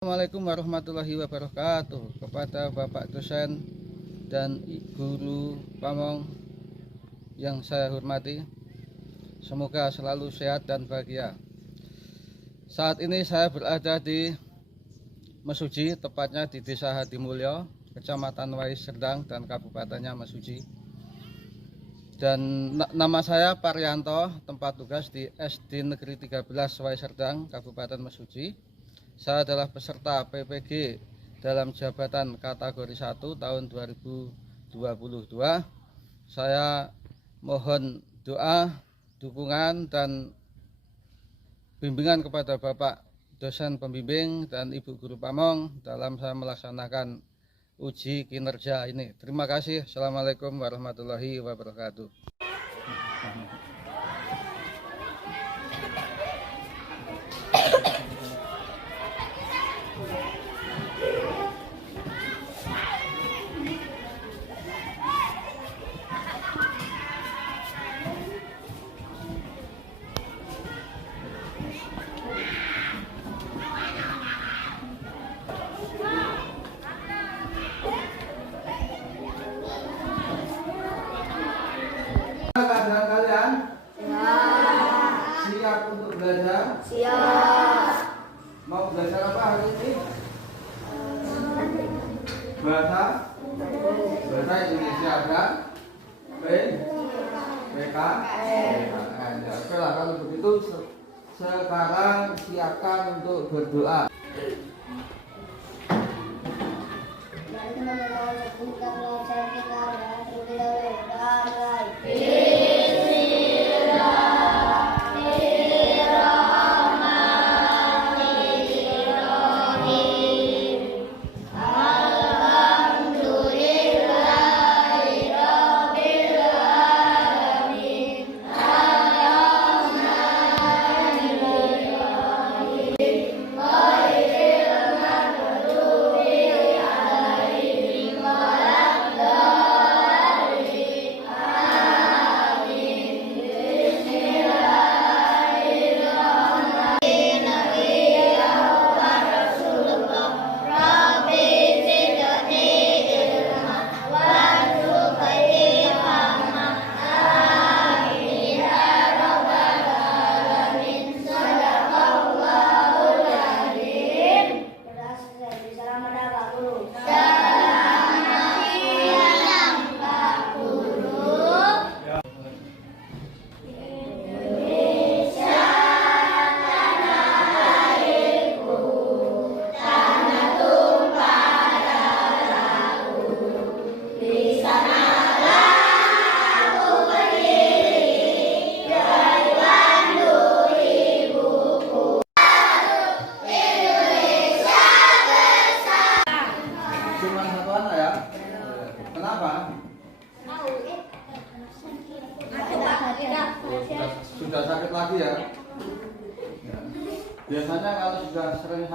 Assalamualaikum warahmatullahi wabarakatuh. Kepada Bapak dosen dan guru Pamong yang saya hormati, semoga selalu sehat dan bahagia. Saat ini saya berada di Mesuji, tepatnya di Desa Hadimulyo, Kecamatan Wais Serdang dan Kabupatennya Mesuji. Dan nama saya Parianto, tempat tugas di SD Negeri 13 Wais Serdang, Kabupaten Mesuji. Saya adalah peserta PPG dalam jabatan kategori 1 tahun 2022. Saya mohon doa, dukungan, dan bimbingan kepada Bapak dosen pembimbing dan Ibu Guru Pamong dalam saya melaksanakan uji kinerja ini. Terima kasih. Assalamualaikum warahmatullahi wabarakatuh. Keadaan kalian? Siap untuk belajar? Siap. Mau belajar apa hari ini? Bahasa Indonesia dan PK. Ya, oke lah, kalau begitu sekarang siapkan untuk berdoa. Cuma satu anak ya? Kenapa? Sudah sakit lagi ya? Ya. Biasanya kalau sudah sering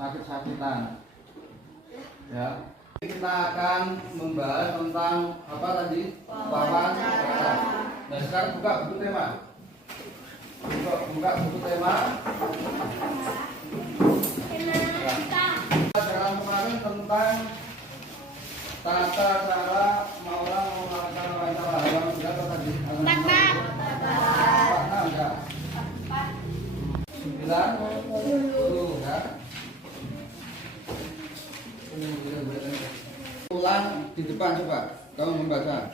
sakit-sakitan, ya. Kita akan membahas tentang apa tadi? Papan. Nah, sekarang buka buku tema. Buka buku tema. Pelajaran kemarin tentang tata cara melaksanakan wawancara. Halaman berapa tadi? 46 ya. 90 ya. Ulang di depan, coba kamu membaca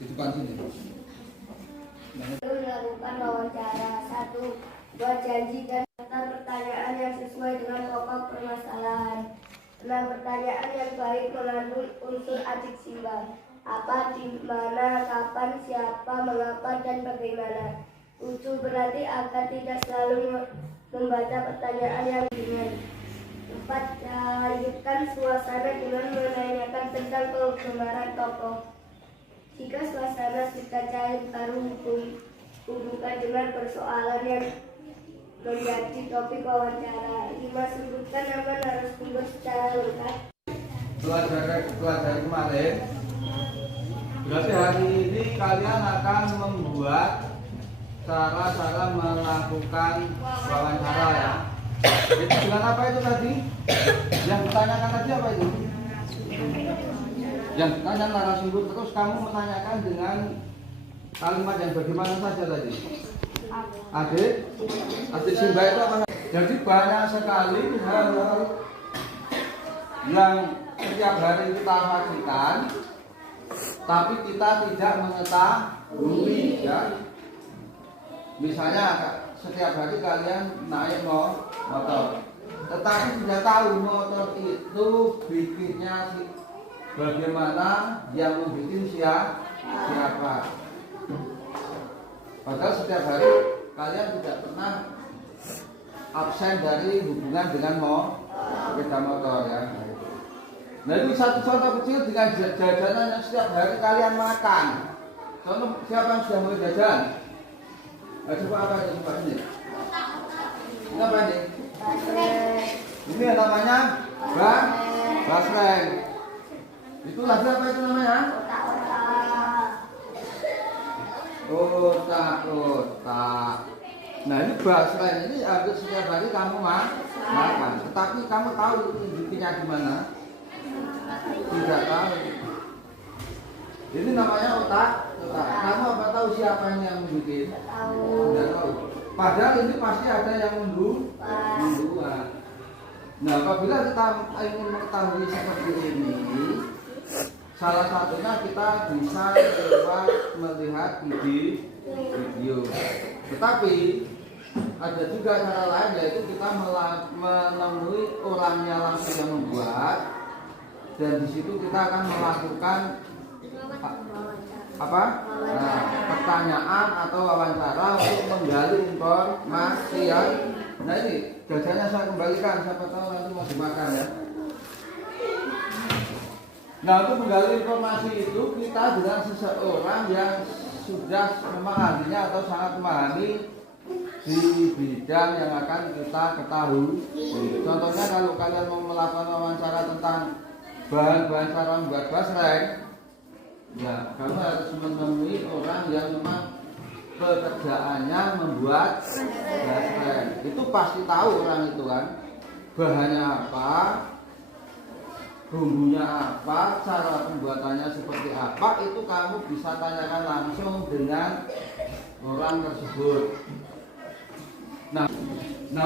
di depan sini. Melakukan wawancara. 1. Buat janji dan daftar pertanyaan yang sesuai dengan pokok permasalahan. 6. Pertanyaan yang baik mengandung unsur ajik simbol. Apa, di mana, kapan, siapa, mengapa, dan bagaimana. 7. Berarti akan tidak selalu membaca pertanyaan yang ringan. 4. Lanjutkan suasana dengan menanyakan tentang kegemaran tokoh. Jika suasana sudah cair, baru hubungkan dengan persoalan yang menjadi topik wawancara. 5. Sebutkan nama narasumber secara lengkap. Pelajari kemarin, berarti hari ini kalian akan membuat cara-cara melakukan wawancara ya. Itu dengan apa itu tadi? Yang ditanyakan tadi apa itu? Yang ditanya narasumber, terus kamu menanyakan dengan kalimat yang bagaimana saja tadi? Adik Simba itu apa? Jadi banyak sekali hal-hal yang setiap hari kita saksikan, tapi kita tidak mengetahui, ya. Misalnya setiap hari kalian naik motor, tetapi tidak tahu motor itu bikinnya bagaimana, yang membuat siapa. Padahal setiap hari kalian tidak pernah absen dari hubungan dengan sepeda motor, ya. Nah, ini satu contoh kecil dengan jajanan yang setiap hari kalian makan. Contoh, siapa yang sudah mulai jajan? Coba apa itu? Coba ini. Ini apa ini? Ini yang namanya basreng. Itu lagi apa itu namanya? Otak. Nah, ini basreng ini hampir setiap hari kamu makan. Tetapi kamu tahu itu intinya gimana? Tidak tahu. Ini namanya otak. Kamu apa tahu siapa yang membuat? Tidak tahu. Padahal ini pasti ada yang membuat. Nah, apabila kita ingin mengetahui seperti ini, salah satunya kita bisa melihat video. Tetapi ada juga cara lain, yaitu kita menemui orangnya langsung yang membuat, dan di situ kita akan melakukan pertanyaan atau wawancara untuk menggali informasi, ya. Nah, ini jajannya saya kembalikan, siapa tahu nanti mau dimakan, ya. Nah, untuk menggali informasi itu kita dengan seseorang yang sudah memahaminya atau sangat memahami di bidang yang akan kita ketahui. Contohnya kalau kalian mau melakukan wawancara tentang bahan-bahan cara membuat basreng, ya, kamu harus menemui orang yang memang pekerjaannya membuat basreng. Itu pasti tahu orang itu kan, bahannya apa, bumbunya apa, cara pembuatannya seperti apa, itu kamu bisa tanyakan langsung dengan orang tersebut. Nah,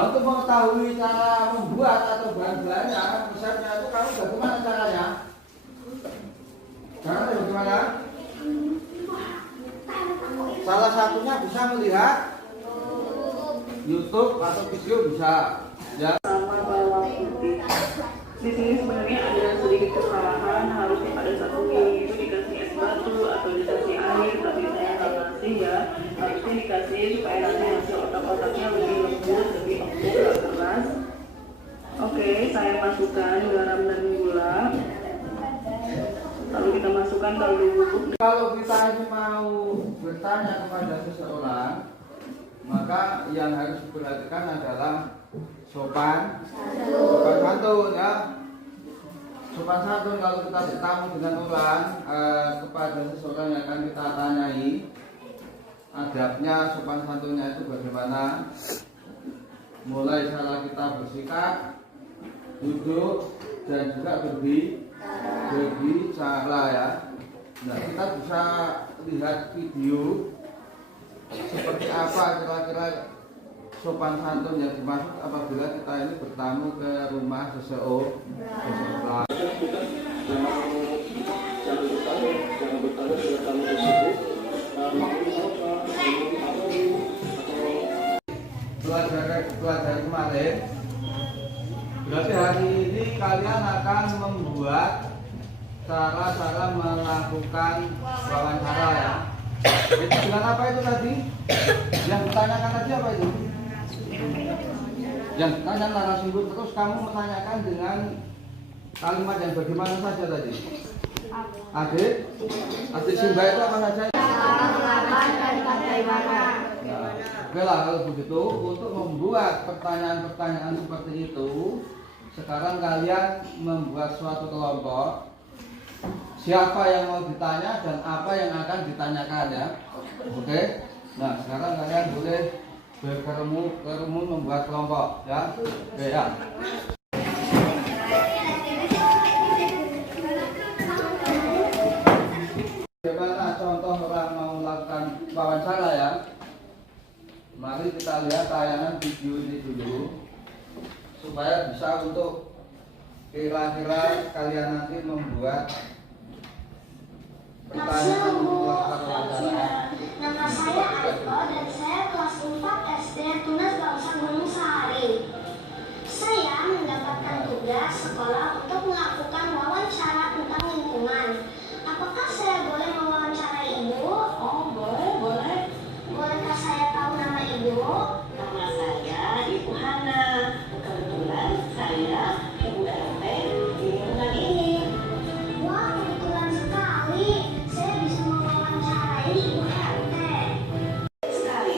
untuk mengetahui cara membuat atau bahan-bahannya, misalnya itu kamu bagaimana caranya? Caranya bagaimana? Salah satunya bisa melihat YouTube atau video bisa. Ya. Sama bawang putih. Di sini sebenarnya ada sedikit kesalahan, harusnya pada satu mie itu dikasih es batu atau dikasih air, tapi saya nggak kasih, ya. Harusnya dikasih supaya nanti hasil otak-otaknya lebih lembut, lebih empuk, nggak keras. Oke, saya masukkan garam dan gula. Lalu kita masukkan kaldu bubuk. Kalau kita ini mau bertanya kepada seseorang, maka yang harus diperhatikan adalah sopan santun, ya. Sopan santun kalau kita bertamu dengan orang, kepada seseorang yang akan kita tanyai, adabnya, sopan santunnya itu bagaimana. Mulai cara kita bersikap, duduk, dan juga berbicara, ya. Nah, kita bisa lihat video seperti apa kira-kira sopan santun yang dimaksud apabila kita ini bertamu ke rumah seseorang. Belajar kemarin, berarti hari ini kalian akan membuat cara-cara melakukan wawancara, ya. Itu dengan apa itu tadi? Yang ditanyakan tadi apa itu? Yang ditanya narasumber, terus kamu menanyakan dengan kalimat yang bagaimana saja tadi? Adik Simba itu apa saja? Mengapa dan bagaimana? Oke lah, kalau begitu untuk membuat pertanyaan-pertanyaan seperti itu, sekarang kalian membuat suatu kelompok. Siapa yang mau ditanya dan apa yang akan ditanyakan, ya. Oke. Nah, sekarang kalian boleh berkerumun membuat kelompok ya. Oke ya. Bagaimana contoh orang mau melakukan wawancara ya? Mari kita lihat tayangan video ini dulu supaya bisa untuk kira-kira kalian nanti membuat pertanyaan untuk melakukan wawancara. Nama saya Aiko dan saya kelas 4 SD Tunas Bangsa Gunung Sahari. Saya mendapatkan tugas sekolah untuk melakukan wawancara tentang lingkungan. Apakah saya boleh mewawancarai Ibu? Oh, boleh. Bolehkah saya tahu nama Ibu? Nama saya Ibu Hana. Kebetulan saya Ibu RT di lingkungan ini. Wah, kebetulan sekali. Saya bisa mewawancarai Ibu RT. Sekali.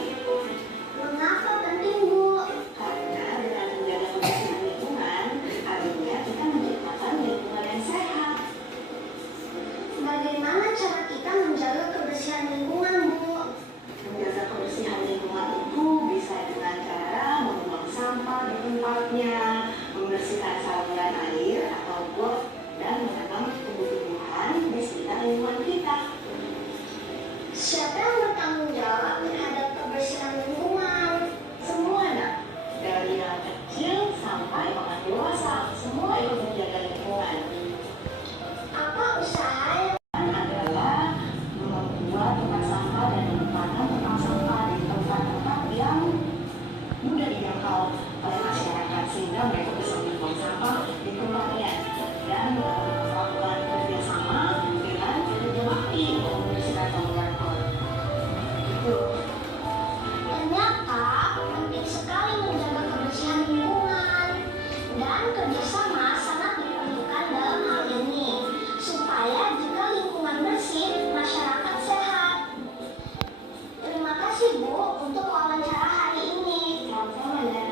Mengapa penting, Bu? Karena dengan menjaga kebersihan lingkungan, artinya kita menciptakan lingkungan yang sehat. Bagaimana cara kita menjaga kebersihan lingkungan, Bu? Menjaga kebersihan lingkungan itu bisa dengan cara membuang sampah di tempatnya, membersihkan saluran air atau got, dan menanam tumbuh-tumbuhan di sekitar lingkungan kita. Siapa yang bertanggung jawab terhadap kebersihan lingkungan? Semua nak, dari yang kecil sampai orang dewasa, semua ikut menjaga lingkungan. Apa usaha yang Adalah membuat tempat sampah dan menempatkan tempat sampah di tempat-tempat yang mudah dijangkau oleh masyarakat sehingga mereka bisa membuang sampah di tempatnya dan melakukan kerjasama dengan kerja bakti untuk membersihkan saluran got. Itu. ternyata penting sekali menjaga kebersihan lingkungan dan kerjasama sangat diperlukan dalam hal ini supaya jika lingkungan bersih, masyarakat sehat. Terima kasih Bu untuk wawancara hari ini. Sama-sama ya.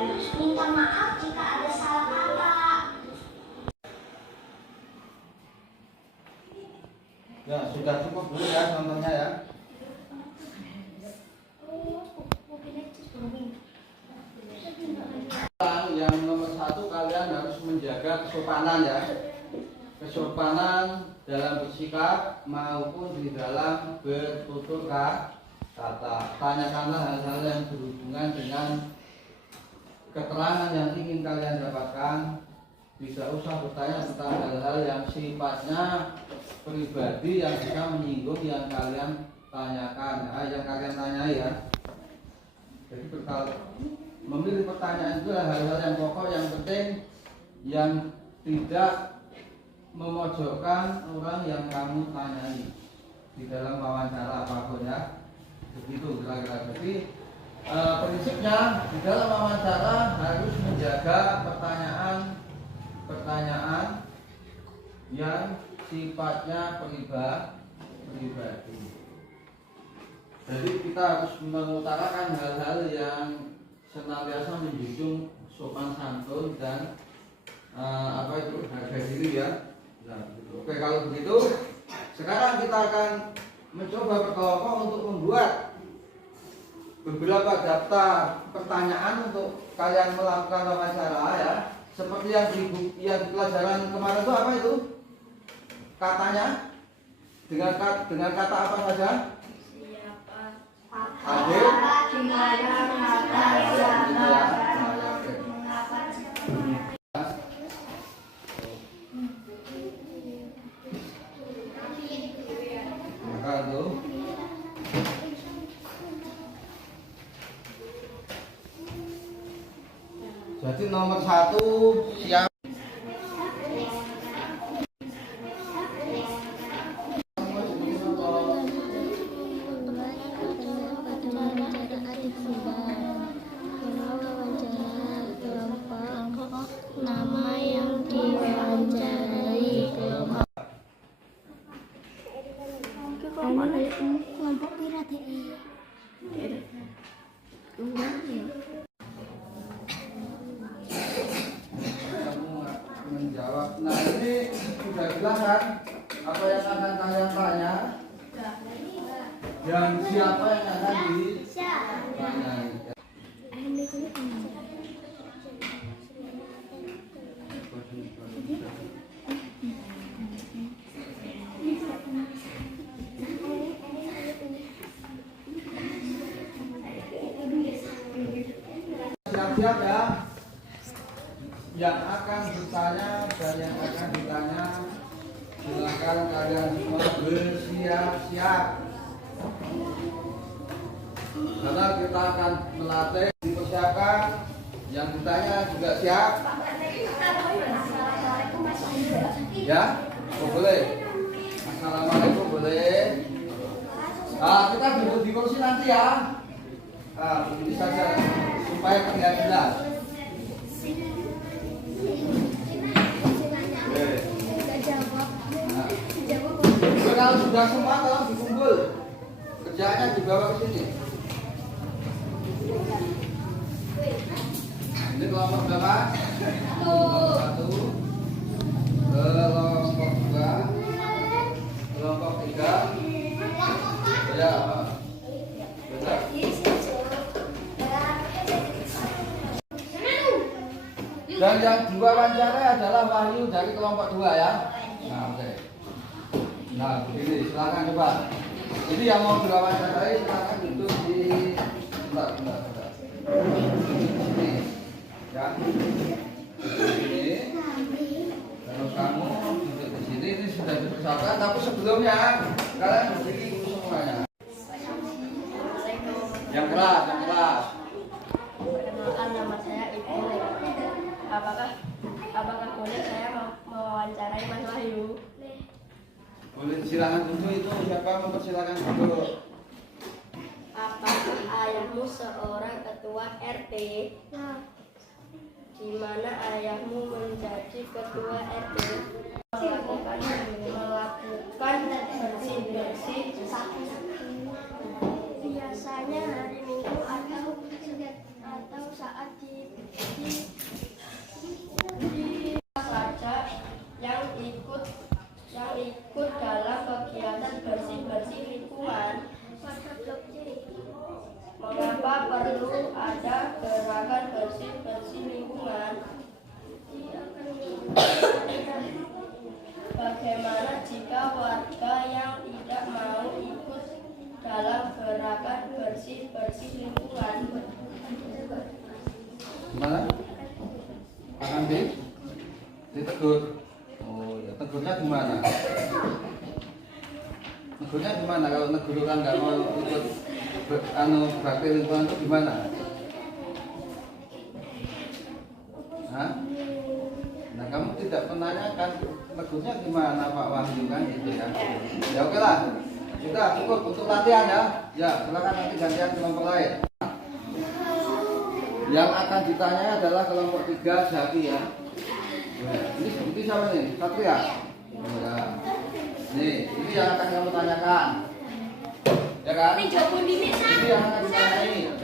Minta maaf jika ada salah kata. Ya, sudah cukup dulu ya contohnya ya. Yang nomor satu, kalian harus menjaga kesopanan ya. Kesopanan dalam bersikap maupun di dalam bertutur kata. Tanyakanlah hal-hal yang berhubungan dengan keterangan yang ingin kalian dapatkan. Tidak usah bertanya tentang hal-hal yang sifatnya pribadi yang bisa menyinggung yang kalian tanyakan, yang kalian tanyai ya. Jadi memilih pertanyaan itu adalah hal-hal yang pokok, yang penting, yang tidak memojokkan orang yang kamu tanyai di dalam wawancara apapun ya. Begitu kira-kira. Jadi prinsipnya di dalam wawancara harus menjaga pertanyaan yang sifatnya pribadi. Jadi kita harus mengutarakan hal-hal yang senantiasa menjunjung sopan santun dan harga diri ya. Nah, gitu. Oke, kalau begitu sekarang kita akan mencoba berkelompok untuk membuat beberapa daftar pertanyaan untuk kalian melakukan wawancara ya. Seperti yang di pelajaran kemarin itu apa itu? Katanya dengan kata apa saja? Hadir. Maka itu. Jadi nomor satu siap. Nama yang diwawancarai kelompok pira Menjawab. Nah, ini sudah jelas kan apa yang akan kalian tanya? Yang siapa yang akan ditanyai? Siap-siap ya. Yang akan bertanya dan yang akan ditanya, silakan kalian semua bersiap-siap. Karena kita akan melatih, dipersiapkan. Yang ditanya juga siap. Ya, oh, boleh. Assalamualaikum boleh. Kita duduk di kursi nanti ya. Begini saja supaya terlihat jelas. Kalau sudah semua tolong dikumpul. Kerjaannya dibawa ke sini. Ini kelompok berapa? Kelompok 1, kelompok 2, kelompok 3. Ya. Benar. Dan yang diwawancara adalah Wahyu dari kelompok 2 ya. Nah, oke. Nah, begini, silakan coba. Jadi yang mau diwawancarai silakan duduk di bentar. Ini ya. Ini. Kalau kamu duduk di sini, ini sudah dipersiapkan, tapi sebelumnya kalian berdiri dulu semuanya. Yang keras. Perkenalkan, nama saya Ibu. Apakah boleh saya mewawancarai Mas Wahyu? Boleh, silakan duduk. Itu siapa mempersilakan duduk? Apakah ayahmu seorang ketua RT? Di mana ayahmu menjadi ketua RT? Melakukan bersih-bersih biasanya hari Minggu atau saat di saja yang ikut dalam kegiatan bersih-bersih lingkungan. Mengapa perlu ada gerakan bersih-bersih lingkungan? Bagaimana jika warga yang tidak mau ikut dalam gerakan bersih-bersih lingkungan? Gimana? Akan ditegur. Oh ya, tegurnya gimana? Negurnya gimana kalau negur kan nggak mau ikut bakti lingkungan itu gimana? Hah? Nah kamu tidak menanyakan negurnya gimana Pak Wahyu kan gitu ya? Ya oke lah, sudah cukup untuk latihan ya. Ya silakan nanti gantian kelompok lain. Yang akan ditanya adalah kelompok 3 Zaki ya. Ini siapa nih? Satria? Ya. Nih, ini yang akan kamu tanyakan. Ya kan? Ini yang akan ditanyai.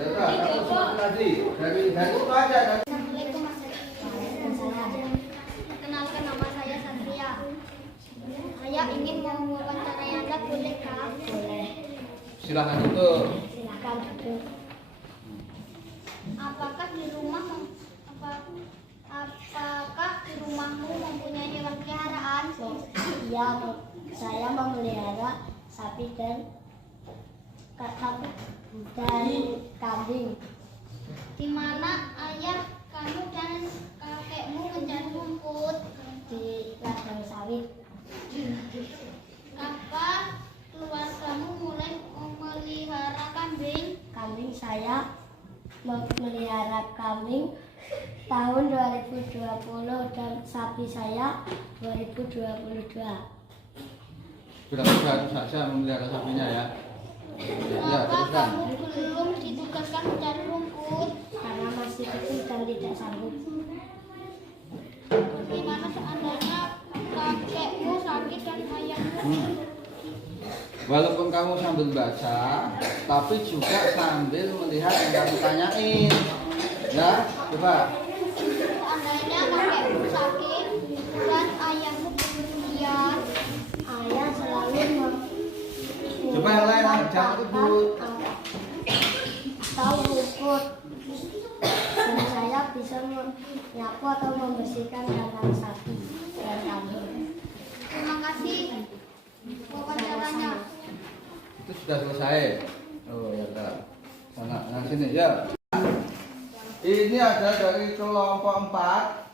Tadi dari itu aja. Assalamualaikum warahmatullahi. Perkenalkan, nama saya Satria. Saya ingin mewawancarai Anda, bolehkah? Boleh. Silakan duduk. Silakan duduk. Apakah di rumahmu mempunyai hewan peliharaan? Iya, saya memelihara sapi dan kambing. Di mana ayah kamu dan kakekmu mencari rumput? Di ladang sawit. Kapan keluargamu mulai memelihara kambing? Kambing saya memelihara kambing tahun 2020 dan sapi saya 2022. Berarti baru saja memelihara sapinya ya. Ya, Kenapa teruskan. kamu belum ditugaskan mencari rumput? Karena masih kecil dan tidak sanggup. Bagaimana seandainya kakekmu sakit dan ayahmu? Walaupun kamu sambil baca, tapi juga sambil melihat yang kamu tanyain. Ya, coba. Seandainya kakekmu sakit dan ayahmu kemudian, ayah selalu Coba yang lain, jangan ribut. tahu rumput. menyapu atau membersihkan kandang sapi dan kambing. Terima kasih wawancaranya. Itu sudah selesai. Oh ya udah. Nah sini ya. Ini ada dari kelompok 4.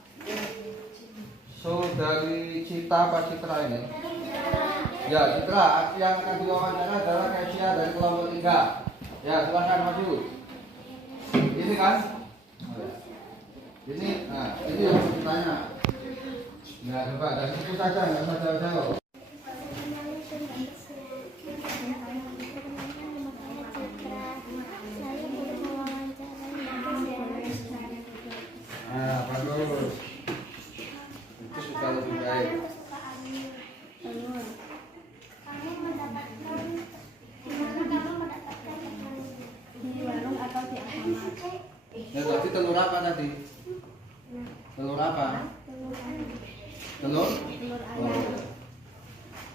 Saudari Cita apa Citra ini? Ya Citra. Yang akan diwawancara adalah Kesia dari kelompok 3. Ya silakan maju. Ini kan? Ini, nah ini yang ditanya. Ya coba dari situ saja, nggak usah jauh-jauh. Nah, bagus. Itu sudah lebih baik. Ya tadi telur apa tadi? Telur apa? Telur? Oh.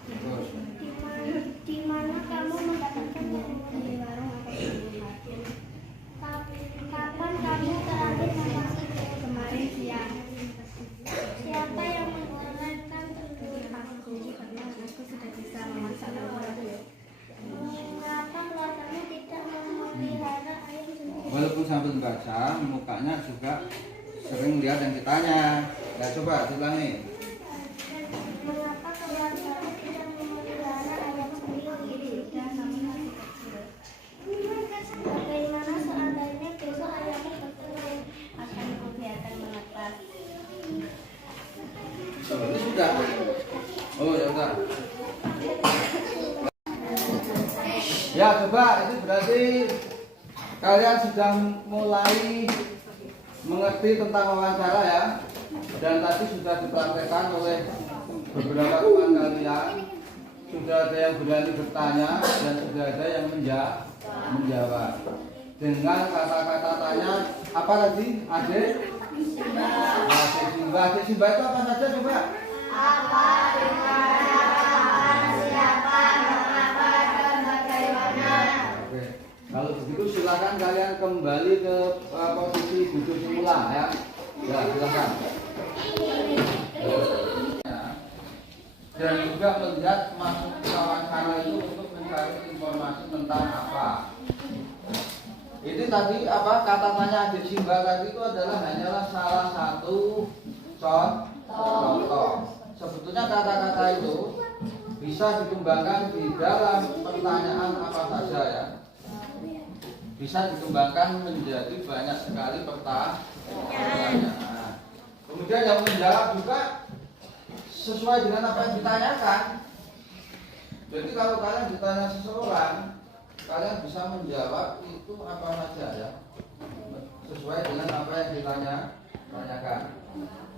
Terus. Di mana kamu mendapatkan di warung atau di rumah? Kapan kamu terakhir makan telur? Kemarin siang. Siapa yang mengorbankan telur? Aku, karena aku sudah bisa memasak telur. Mengapa keluargamu tidak memelihara ayam sendiri? Walaupun sambil baca, mukanya juga sering lihat yang ditanya. Ya coba diulangi. Mengapa keluargamu tidak memelihara ayam sendiri? Dan kamu masih kecil. Bagaimana seandainya besok ayammu bertelur? Akan kubiarkan menetas. Ini sudah. Oh ya udah. Ya coba ini berarti kalian sudah mulai mengerti tentang wawancara ya. Dan tadi sudah dipraktekkan oleh beberapa teman kalian. Sudah ada yang berani bertanya dan sudah ada yang menjawab. Dengan kata-kata tanya apa tadi? Ade? Ade Simba. Ade Simba itu apa saja coba? Apa, di mana, kapan, siapa, mengapa, dan bagaimana. Oke. Kalau begitu silakan kalian kembali ke posisi duduk semula ya. Ya silakan. Dan juga melihat masuk wawancara itu untuk mencari informasi tentang apa. Ini tadi apa kata tanya Adik Simba tadi itu adalah hanyalah salah satu contoh. Sebetulnya kata-kata itu bisa dikembangkan di dalam pertanyaan apa saja ya. Bisa dikembangkan menjadi banyak sekali pertanyaan. Kemudian yang menjawab juga sesuai dengan apa yang ditanyakan. Jadi kalau kalian ditanya seseorang, kalian bisa menjawab itu apa saja ya, sesuai dengan apa yang ditanyakan.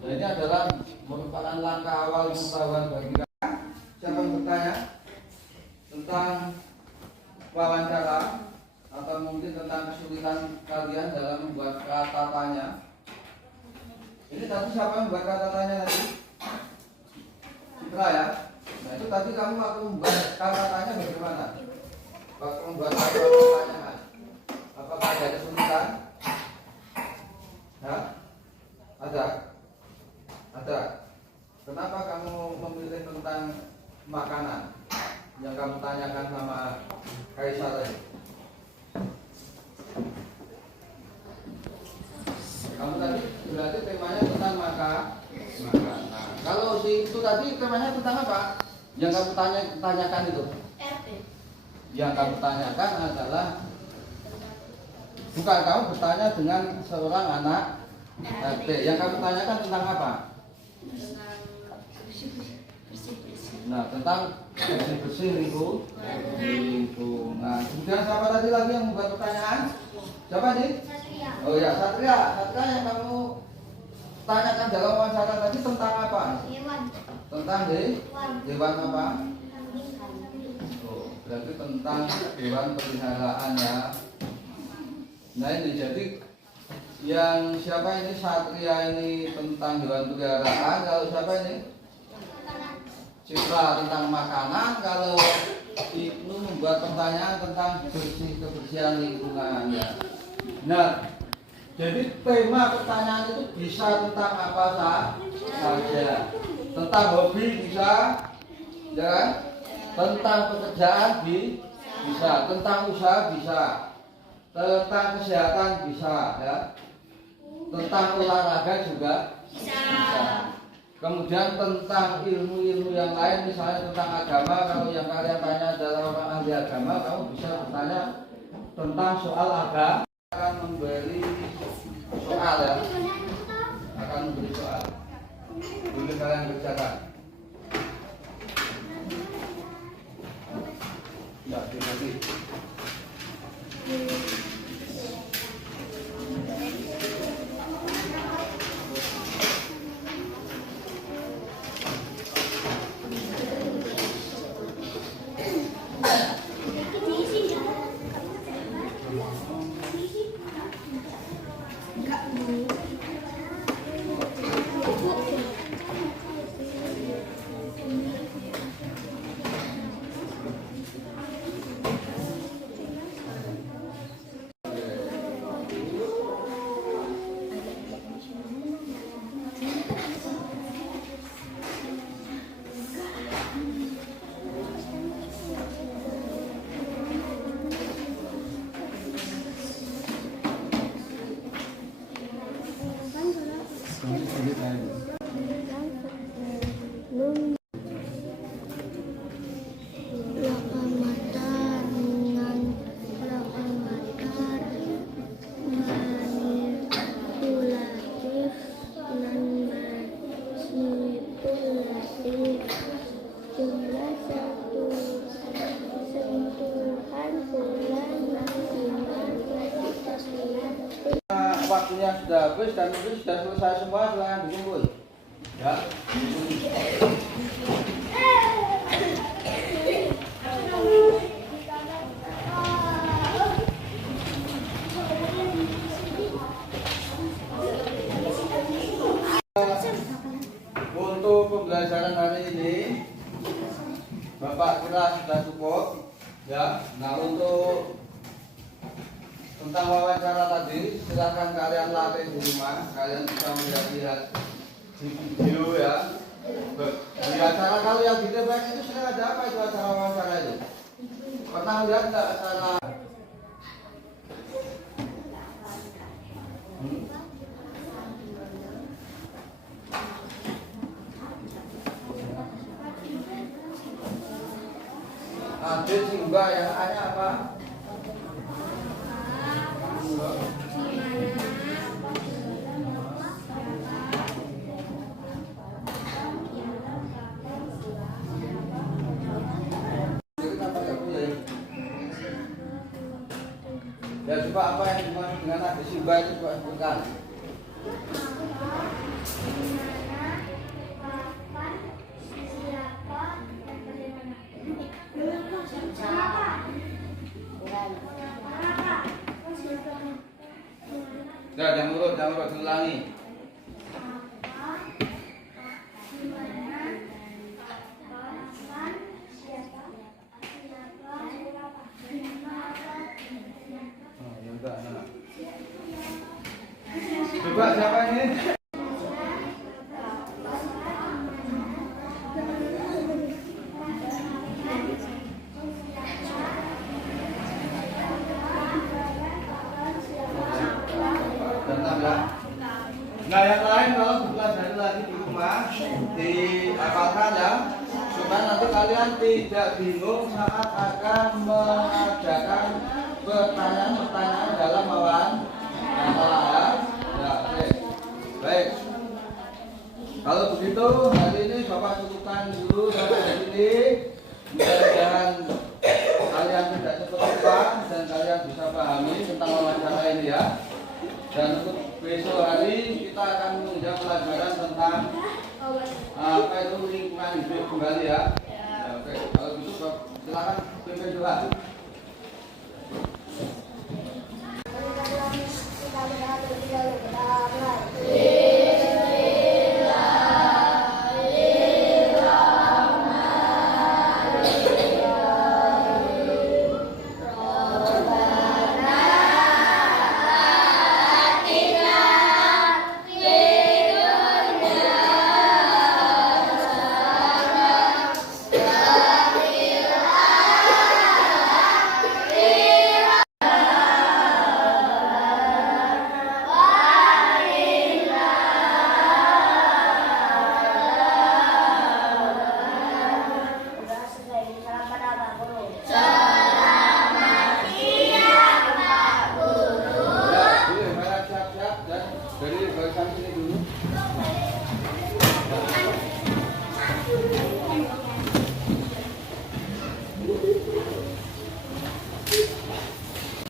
Nah, ini adalah merupakan langkah awal pengetahuan bagi kalian. Siapa yang bertanya tentang wawancara atau mungkin tentang kesulitan kalian dalam membuat kata tanya? Ini tadi siapa yang membuat kata tanya tadi? Citra ya. Nah itu tadi kamu waktu membuat kata tanya bagaimana? Waktu membuat kata pertanyaan, apakah ada kesulitan? Ya? Ada? Ada. Kenapa kamu memilih tentang makanan yang kamu tanyakan sama Kaisar tadi? Kamu tadi berarti temanya tentang makanan. Nah, kalau si itu tadi temanya tentang apa? Yang kamu tanyakan itu? RT. Yang kamu tanyakan adalah bukan, kamu bertanya dengan seorang anak RT. Yang kamu tanyakan tentang apa? Nah, tentang bersih-bersih lingkungan. Kemudian siapa tadi lagi yang membuat pertanyaan? Siapa nih? Oh ya, Satria. Satria yang kamu tanyakan dalam wawancara tadi tentang apa? Hewan. Tentang hewan apa? Oh, berarti tentang hewan peliharaan ya. Nah ini jadi yang siapa ini? Satria ini tentang hewan peliharaan. Kalau siapa ini? Citra tentang makanan. Kalau Ibnu membuat pertanyaan tentang kebersihan lingkungan ya. Nah, Jadi tema pertanyaan itu bisa tentang apa saja. Tentang hobi bisa, ya kan? Tentang pekerjaan bisa, tentang usaha bisa, tentang kesehatan bisa, ya. Tentang olahraga juga bisa. Kemudian tentang ilmu-ilmu yang lain, misalnya tentang agama, kalau yang kalian tanya adalah orang ahli agama, kamu bisa bertanya tentang soal agama. Akan memberi soal, ya. Akan memberi soal. Boleh kalian kerjakan. Ya, nanti. Waktunya sudah habis dan itu sudah selesai semua, silahkan dikumpul. Ya. Untuk pembelajaran hari ini, Bapak kira sudah cukup. Ya. Nah, untuk tentang wawancara tadi, silahkan kalian latih di rumah. Kalian bisa melihat di video, ya. Di acara kalau yang di TPS itu sering ada apa itu acara wawancara itu? Pernah lihat nggak acara? Adit Simba yang hanya apa? Ya, coba apa yang dimaksud dengan Adit Simba itu coba sebutkan. Ya, jangan urut, diulangi. Coba siapa ini? Nah, yang lain kalau dipelajari lagi di rumah, dihafalkan, ya, supaya nanti kalian tidak bingung saat akan mengajarkan pertanyaan-pertanyaan dalam wawancara, ya. Ya, oke. Baik. Kalau begitu hari ini Bapak cukupkan dulu sampai di sini. Mudah-mudahan kalian tidak cepat lupa dan kalian bisa pahami tentang wawancara ini, ya. Dan untuk besok hari kita akan menunjang pelajaran tentang apa itu lingkungan hidup kembali, ya. Ya, oke. Kalau gitu silakan pimpin doa.